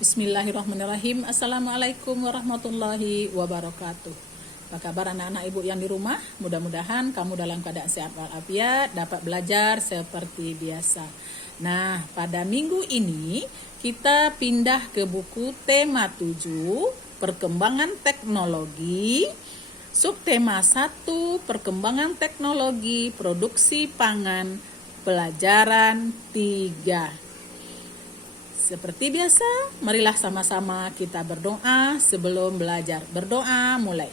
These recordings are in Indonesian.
Bismillahirrahmanirrahim. Assalamualaikum warahmatullahi wabarakatuh. Apa kabar anak-anak ibu yang di rumah? Mudah-mudahan kamu dalam keadaan sehat walafiat, dapat belajar seperti biasa. Nah, pada minggu ini kita pindah ke buku tema 7, Perkembangan Teknologi. Subtema 1, Perkembangan Teknologi Produksi Pangan, pelajaran 3. Seperti biasa, marilah sama-sama kita berdoa sebelum belajar. Berdoa mulai.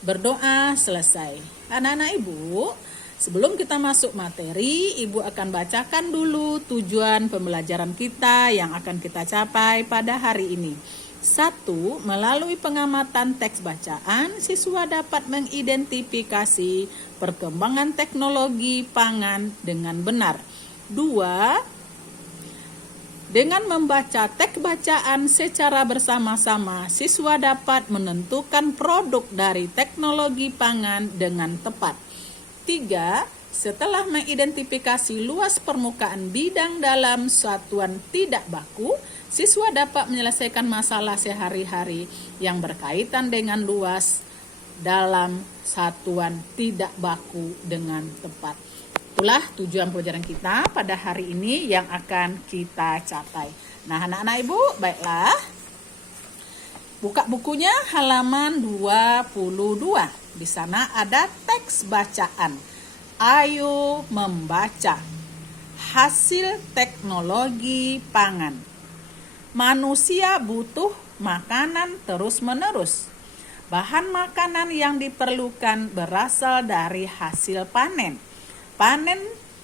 Berdoa selesai. Anak-anak ibu, sebelum kita masuk materi, ibu akan bacakan dulu tujuan pembelajaran kita yang akan kita capai pada hari ini. 1. Melalui pengamatan teks bacaan, siswa dapat mengidentifikasi perkembangan teknologi pangan dengan benar. 2. Dengan membaca teks bacaan secara bersama-sama, siswa dapat menentukan produk dari teknologi pangan dengan tepat. 3. Setelah mengidentifikasi luas permukaan bidang dalam satuan tidak baku, siswa dapat menyelesaikan masalah sehari-hari yang berkaitan dengan luas dalam satuan tidak baku dengan tepat. Itulah tujuan pelajaran kita pada hari ini yang akan kita capai. Nah, anak-anak ibu, baiklah. Buka bukunya halaman 22. Di sana ada teks bacaan. Ayo membaca. Hasil teknologi pangan. Manusia butuh makanan terus-menerus. Bahan makanan yang diperlukan berasal dari hasil panen. Panen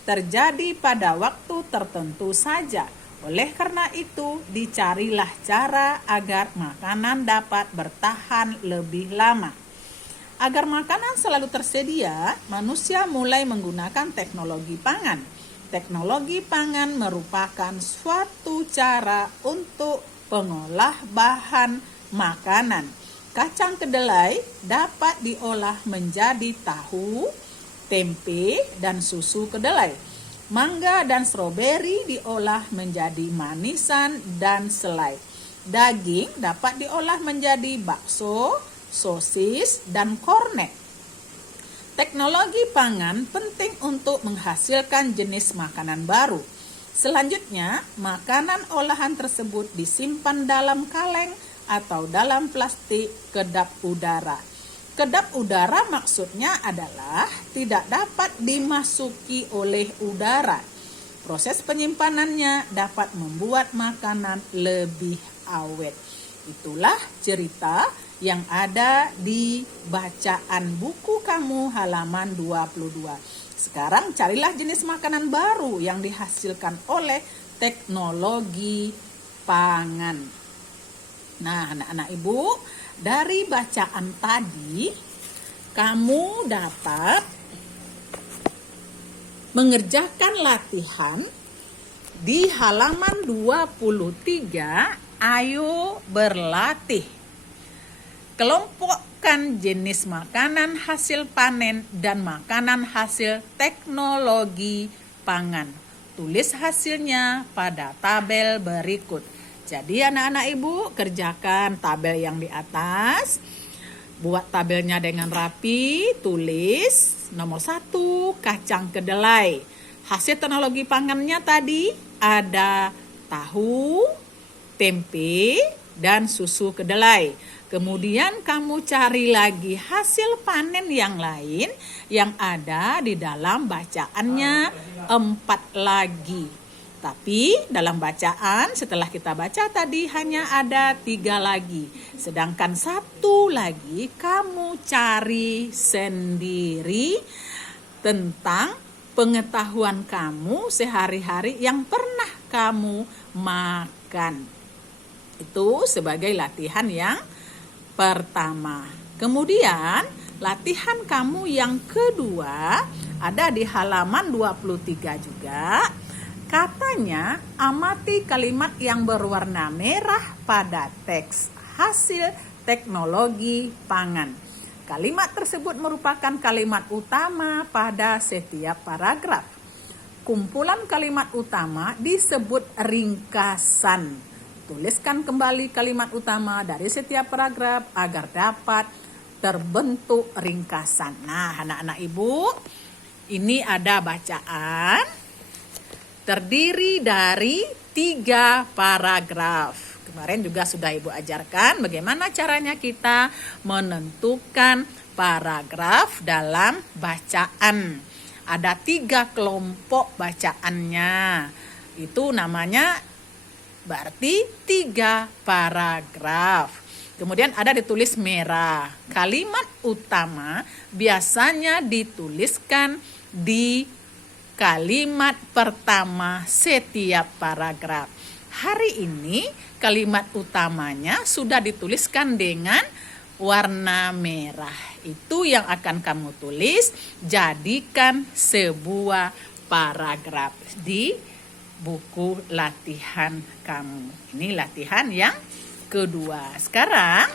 terjadi pada waktu tertentu saja. Oleh karena itu, dicarilah cara agar makanan dapat bertahan lebih lama. Agar makanan selalu tersedia, manusia mulai menggunakan teknologi pangan. Teknologi pangan merupakan suatu cara untuk pengolah bahan makanan. Kacang kedelai dapat diolah menjadi tahu, tempe, dan susu kedelai. Mangga dan stroberi diolah menjadi manisan dan selai. Daging dapat diolah menjadi bakso, sosis, dan kornet. Teknologi pangan penting untuk menghasilkan jenis makanan baru. Selanjutnya, makanan olahan tersebut disimpan dalam kaleng atau dalam plastik kedap udara. Kedap udara maksudnya adalah tidak dapat dimasuki oleh udara. Proses penyimpanannya dapat membuat makanan lebih awet. Itulah cerita yang ada di bacaan buku kamu halaman 22. Sekarang carilah jenis makanan baru yang dihasilkan oleh teknologi pangan. Nah, anak-anak ibu, dari bacaan tadi, kamu dapat mengerjakan latihan di halaman 23, ayo berlatih. Kelompokkan jenis makanan hasil panen dan makanan hasil teknologi pangan. Tulis hasilnya pada tabel berikut. Jadi anak-anak ibu kerjakan tabel yang di atas. Buat tabelnya dengan rapi, tulis nomor 1 kacang kedelai. Hasil teknologi pangannya tadi ada tahu, tempe, dan susu kedelai. Kemudian kamu cari lagi hasil panen yang lain yang ada di dalam bacaannya 4 lagi. Tapi dalam bacaan setelah kita baca tadi hanya ada 3 lagi. Sedangkan 1 lagi kamu cari sendiri tentang pengetahuan kamu sehari-hari yang pernah kamu makan. Itu sebagai latihan yang pertama. Kemudian latihan kamu yang kedua ada di halaman 23 juga. Katanya, amati kalimat yang berwarna merah pada teks hasil teknologi pangan. Kalimat tersebut merupakan kalimat utama pada setiap paragraf. kumpulan kalimat utama disebut ringkasan. Tuliskan kembali kalimat utama dari setiap paragraf agar dapat terbentuk ringkasan. Nah, anak-anak Ibu, ini ada bacaan terdiri dari 3 paragraf. Kemarin juga sudah Ibu ajarkan bagaimana caranya kita menentukan paragraf dalam bacaan. Ada 3 kelompok bacaannya. Itu namanya berarti 3 paragraf. Kemudian ada ditulis merah. Kalimat utama biasanya dituliskan di kalimat pertama setiap paragraf. Hari ini kalimat utamanya sudah dituliskan dengan warna merah. Itu yang akan kamu tulis, jadikan sebuah paragraf di buku latihan kamu. Ini latihan yang kedua. Sekarang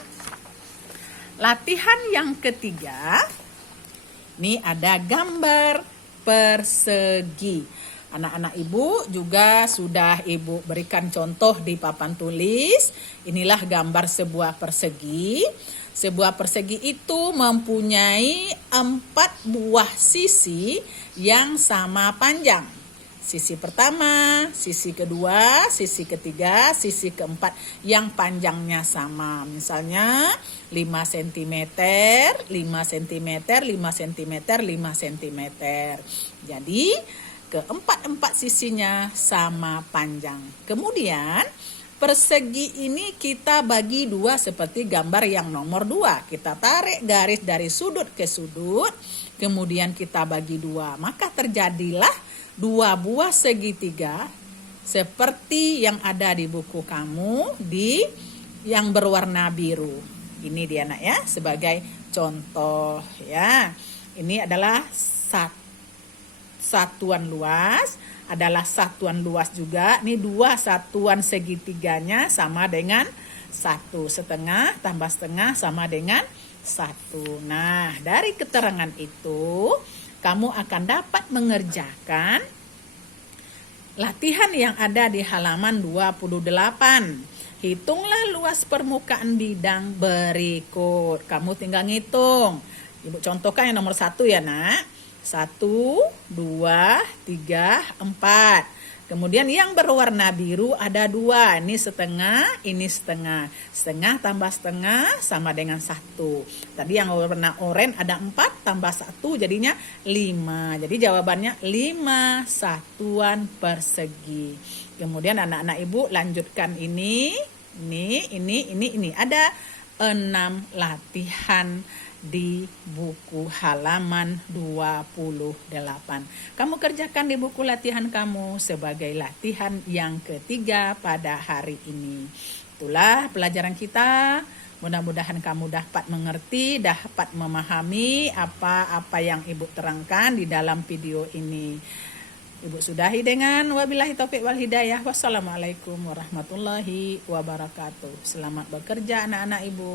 latihan yang ketiga. Ini ada gambar persegi. Anak-anak Ibu juga sudah Ibu berikan contoh di papan tulis. Inilah gambar sebuah persegi. Sebuah persegi itu mempunyai 4 buah sisi yang sama panjang. Sisi pertama, sisi kedua, sisi ketiga, sisi keempat yang panjangnya sama. Misalnya 5 cm, 5 cm, 5 cm, 5 cm. Jadi keempat-empat sisinya sama panjang. Kemudian persegi ini kita bagi 2 seperti gambar yang nomor 2. Kita tarik garis dari sudut ke sudut, kemudian kita bagi 2. Maka terjadilah 2 buah segitiga seperti yang ada di buku kamu yang berwarna biru. Ini dia nak ya, sebagai contoh ya. Ini adalah satuan luas, adalah satuan luas juga. Ini 2 satuan segitiganya sama dengan 1,5 tambah setengah sama dengan 1. Nah, dari keterangan itu kamu akan dapat mengerjakan latihan yang ada di halaman 28. Hitunglah luas permukaan bidang berikut. Kamu tinggal ngitung. Ibu contohkan yang nomor 1 ya nak. 1, 2, 3, 4. Kemudian yang berwarna biru ada 2. Ini setengah, ini setengah. Setengah tambah setengah sama dengan 1. Tadi yang warna oranye ada 4 tambah 1 jadinya 5. Jadi jawabannya 5 satuan persegi. Kemudian anak-anak Ibu lanjutkan ini. Ada 6 latihan di buku halaman 28. Kamu kerjakan di buku latihan kamu sebagai latihan yang ketiga pada hari ini. Itulah pelajaran kita. Mudah-mudahan kamu dapat mengerti, dapat memahami apa yang Ibu terangkan di dalam video ini. Ibu sudahi dengan wabillahi taufiq wal hidayah. Wassalamualaikum warahmatullahi wabarakatuh. Selamat bekerja anak-anak Ibu.